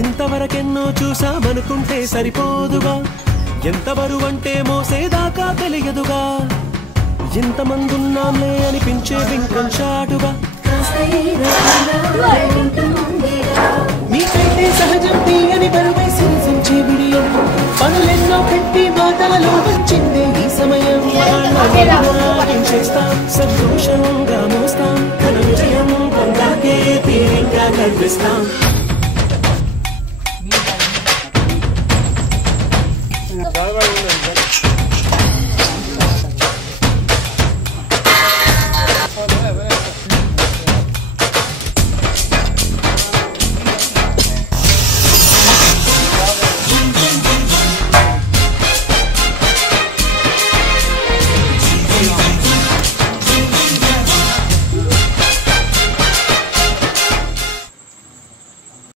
ఇంతవరకెన్నో చూసామనుకుంటే సరిపోదుగా ఎంత బరువంటే మోసేదాకా తెలియదుగా ఇంతమందున్నాంలే అనిపించే బింకం చాటుగా మీకైతే సహజం తీయని బరువై సించే విడియం పనులెన్నో పెట్టి మాటలలో వచ్చిందే ఈ సమయం చేస్తాం సంతోషంగా మోస్తాం ఘన విజయం పొందాకే తీరిగ్గా కనిపిస్తాం